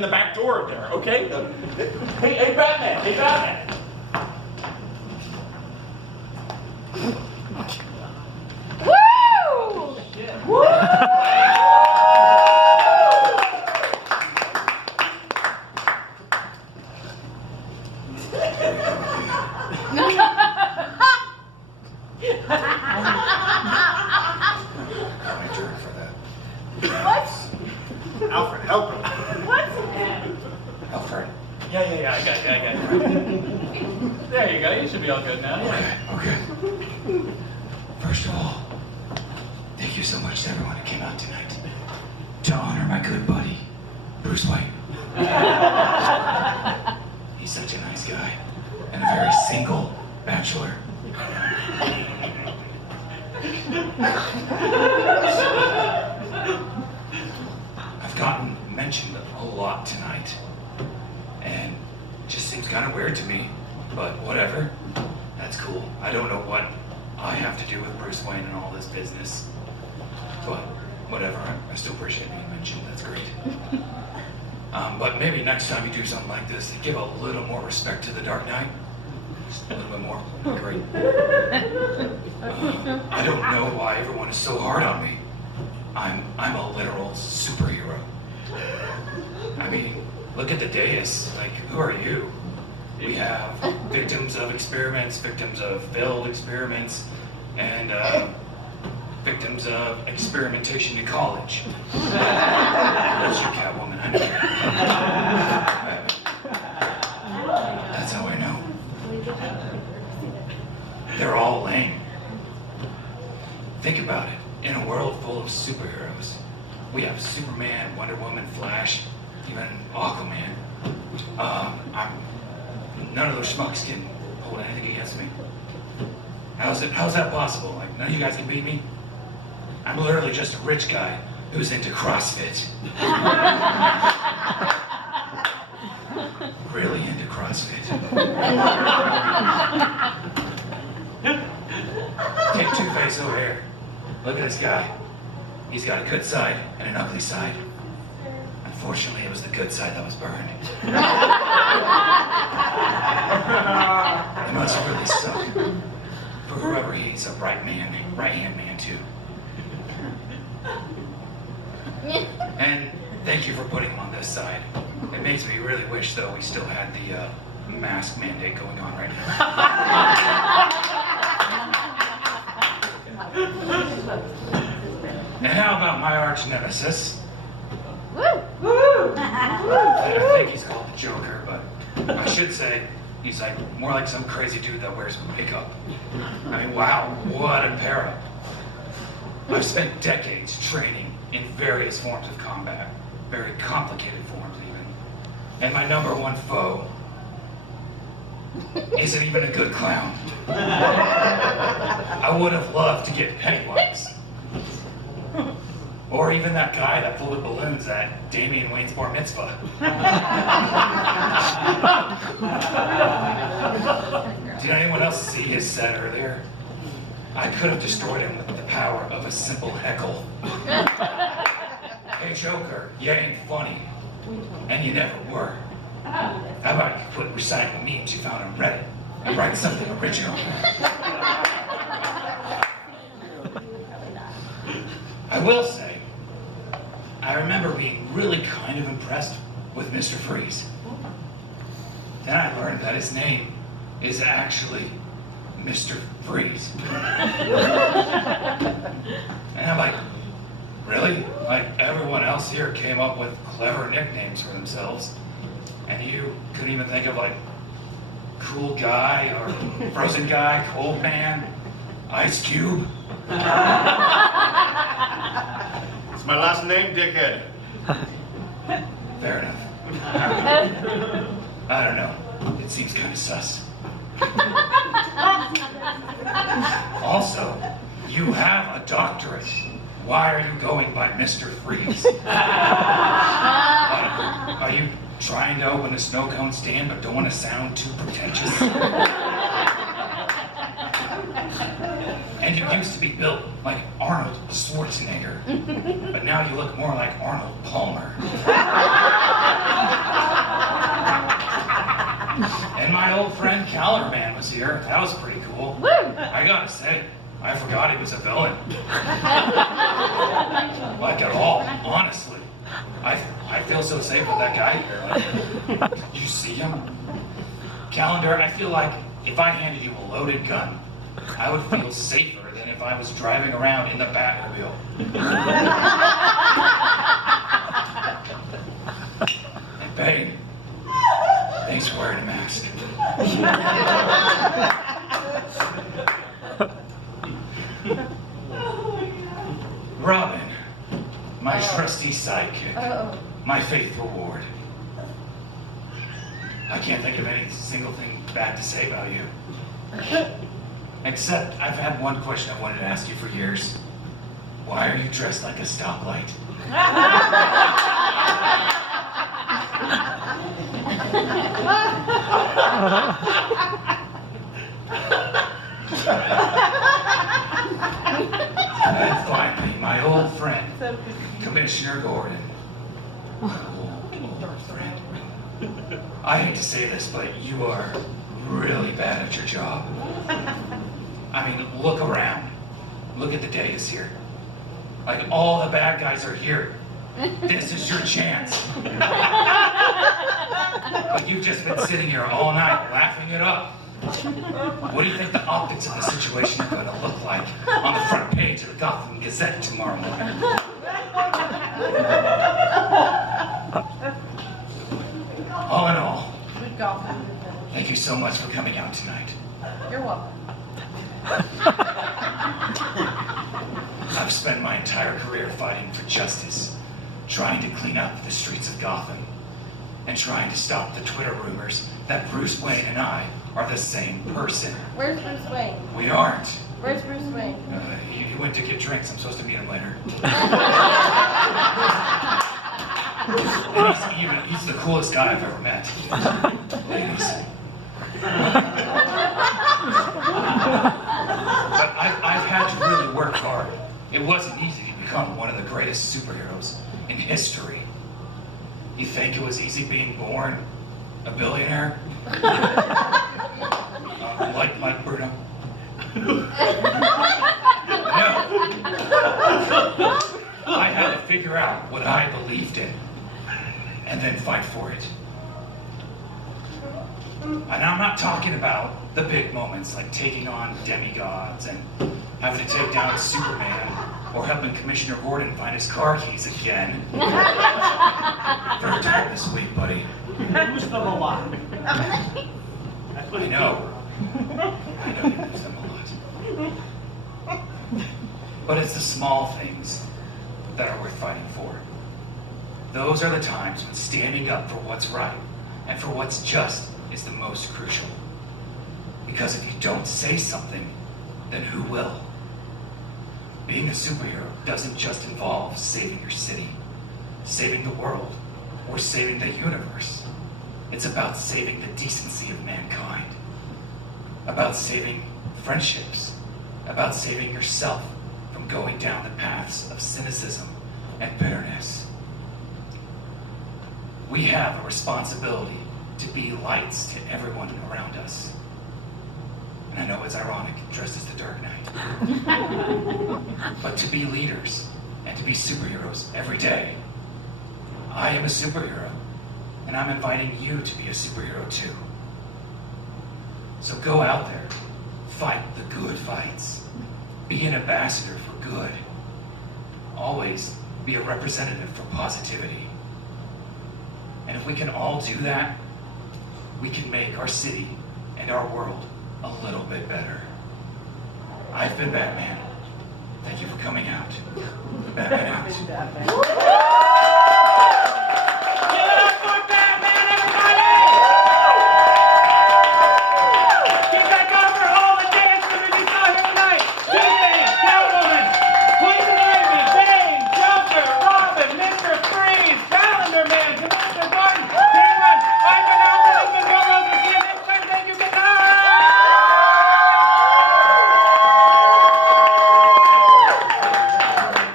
in the back door there, okay? Hey, Batman! Hey, Batman! Woo! Woo! I jerk for that. What? Alfred, help him. What? Alfred. Yeah, I got it. There you go, you should be all good now. Okay. First of all, thank you so much to everyone who came out tonight to honor my good buddy, Bruce Wayne. He's such a nice guy and a very single bachelor. I've gotten mentioned a lot tonight, and it just seems kind of weird to me, but whatever. That's cool. I don't know what I have to do with Bruce Wayne and all this business, but whatever. I still appreciate being mentioned. That's great. But maybe next time you do something like this, give a little more respect to the Dark Knight. Just a little bit more. Great. I don't know why everyone is so hard on me. I'm a literal superhero. I mean, look at the dais. Like, who are you? We have victims of experiments, victims of failed experiments, and victims of experimentation in college. That's your Catwoman, I know. That's how I know. They're all lame. Think about it. In a world full of superheroes, we have Superman, Wonder Woman, Flash, even Aquaman. None of those schmucks can hold anything against me. How's that possible? Like, none of you guys can beat me? I'm literally just a rich guy who's into CrossFit. Really into CrossFit. Take Two-Face over here. Look at this guy. He's got a good side and an ugly side. Unfortunately, it was the good side that was burned. It must really suck for whoever he's a right-hand man too. And thank you for putting him on this side. It makes me really wish, though, we still had the mask mandate going on right now. And how about my arch nemesis? Woo! I think he's called the Joker, but I should say he's like more like some crazy dude that wears makeup. I mean, wow, what a pair up. I've spent decades training in various forms of combat, very complicated forms even. And my number one foe isn't even a good clown. I would have loved to get Pennywise. Or even that guy that floated balloons at Damian Wayne's bar mitzvah. Did anyone else see his set earlier? I could have destroyed him with the power of a simple heckle. Hey Joker, you ain't funny. And you never were. How about you quit reciting memes you found on Reddit and write something original? I will say, I remember being really kind of impressed with Mr. Freeze. Then I learned that his name is actually Mr. Freeze. And I'm like, really? Like everyone else here came up with clever nicknames for themselves, and you couldn't even think of like Cool Guy or Frozen Guy, Cold Man, Ice Cube? It's my last name, dickhead. Fair enough. I don't know. It seems kind of sus. Also, you have a doctorate. Why are you going by Mr. Freeze? Are you trying to open a snow cone stand but don't want to sound too pretentious? And you used to be built like Arnold Schwarzenegger, but now you look more like Arnold Palmer. old friend Calendar Man was here. That was pretty cool. Woo! I gotta say, I forgot he was a villain. Like at all, honestly. I feel so safe with that guy here. Like, you see him? Calendar, I feel like if I handed you a loaded gun, I would feel safer than if I was driving around in the Batmobile. And Bane, thanks for wearing a mask. Robin, my trusty sidekick, Uh-oh. my faithful ward. I can't think of any single thing bad to say about you. Except I've had one question I wanted to ask you for years. Why are you dressed like a stoplight? And finally, my old friend, Commissioner Gordon. Old friend. I hate to say this, but you are really bad at your job. I mean, look around. Look at the dais here. Like, all the bad guys are here. This is your chance. But you've just been sitting here all night laughing it up. What do you think the optics of the situation are going to look like on the front page of the Gotham Gazette tomorrow morning? All in all, Good golf. thank you so much for coming out tonight. You're welcome. I've spent my entire career fighting for justice, trying to clean up the streets of Gotham, and trying to stop the Twitter rumors that Bruce Wayne and I are the same person. Where's Bruce Wayne? We aren't. Where's Bruce Wayne? He went to get drinks. I'm supposed to meet him later. And he's the coolest guy I've ever met. Ladies. But I've had to really work hard. It wasn't easy to become one of the greatest superheroes in history. You think it was easy being born a billionaire? Like Bruno? No. I had to figure out what I believed in and then fight for it. And I'm not talking about the big moments like taking on demigods and having to take down Superman or helping Commissioner Gordon find his car keys again. Third time this week, buddy. Who's the lot? I know. I know you lose them a lot. But it's the small things that are worth fighting for. Those are the times when standing up for what's right and for what's just is the most crucial. Because if you don't say something, then who will? Being a superhero doesn't just involve saving your city, saving the world, or saving the universe. It's about saving the decency of mankind. About saving friendships. About saving yourself from going down the paths of cynicism and bitterness. We have a responsibility to be lights to everyone around us. And I know it's ironic, dressed as the Dark Knight. But to be leaders and to be superheroes every day. I am a superhero, and I'm inviting you to be a superhero too. So go out there, fight the good fights, be an ambassador for good. Always be a representative for positivity. And if we can all do that, we can make our city and our world a little bit better. I've been Batman. Thank you for coming out. Batman out.